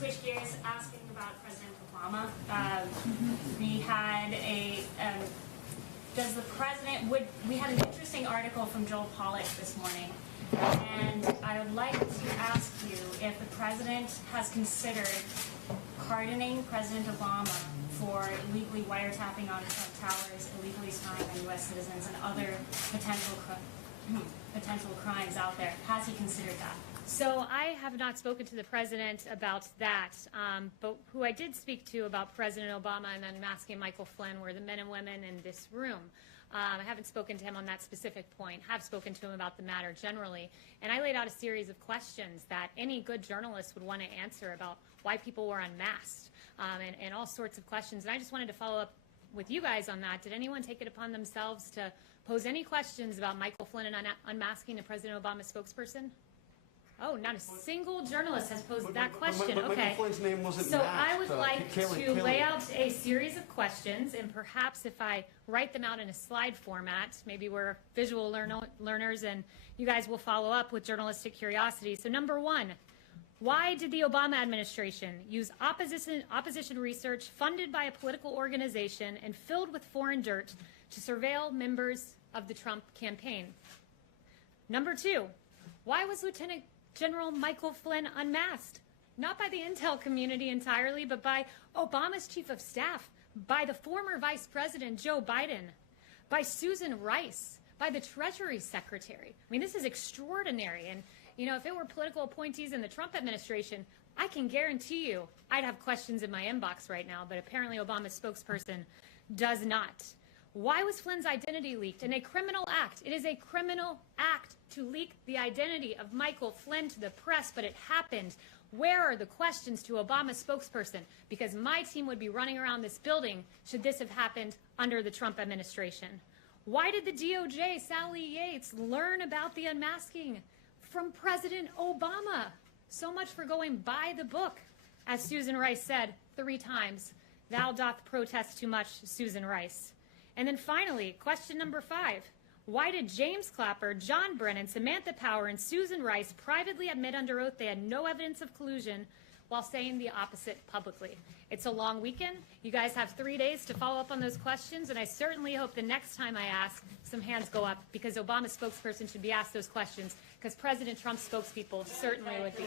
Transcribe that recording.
switch gears, asking about President Obama. We had we had an interesting article from Joel Pollak this morning, and I would like to ask you if the president has considered pardoning President Obama for illegally wiretapping on Trump Towers, illegally spying on U.S. citizens, and other potential crimes out there. Has he considered that? So I have not spoken to the president about that, but who I did speak to about President Obama and unmasking Michael Flynn were the men and women in this room. I haven't spoken to him on that specific point, have spoken to him about the matter generally, and I laid out a series of questions that any good journalist would want to answer about why people were unmasked, and all sorts of questions. And I just wanted to follow up with you guys on that. Did anyone take it upon themselves to pose any questions about Michael Flynn and unmasking a President Obama spokesperson? Oh, not a single journalist has posed that question. But okay. Michael Flynn's name wasn't so masked. I would like Kayleigh, to lay out a series of questions, and perhaps if I write them out in a slide format, maybe we're visual learners and you guys will follow up with journalistic curiosity. So number one, why did the Obama administration use opposition research funded by a political organization and filled with foreign dirt to surveil members of the Trump campaign? Number two, why was Lieutenant General Michael Flynn unmasked? Not by the intel community entirely, but by Obama's chief of staff, by the former Vice President Joe Biden, by Susan Rice, by the Treasury Secretary. I mean, this is extraordinary. And, you know, if it were political appointees in the Trump administration, I can guarantee you I'd have questions in my inbox right now, but apparently Obama's spokesperson does not. Why was Flynn's identity leaked? In a criminal act. It is a criminal act to leak the identity of Michael Flynn to the press, but it happened. Where are the questions to Obama's spokesperson? Because my team would be running around this building should this have happened under the Trump administration. Why did the DOJ, Sally Yates, learn about the unmasking from President Obama? So much for going by the book. As Susan Rice said 3 times, thou doth protest too much, Susan Rice. And then finally, question number 5. Why did James Clapper, John Brennan, Samantha Power, and Susan Rice privately admit under oath they had no evidence of collusion while saying the opposite publicly? It's a long weekend. You guys have 3 days to follow up on those questions, and I certainly hope the next time I ask, some hands go up, because Obama's spokesperson should be asked those questions, because President Trump's spokespeople certainly would be.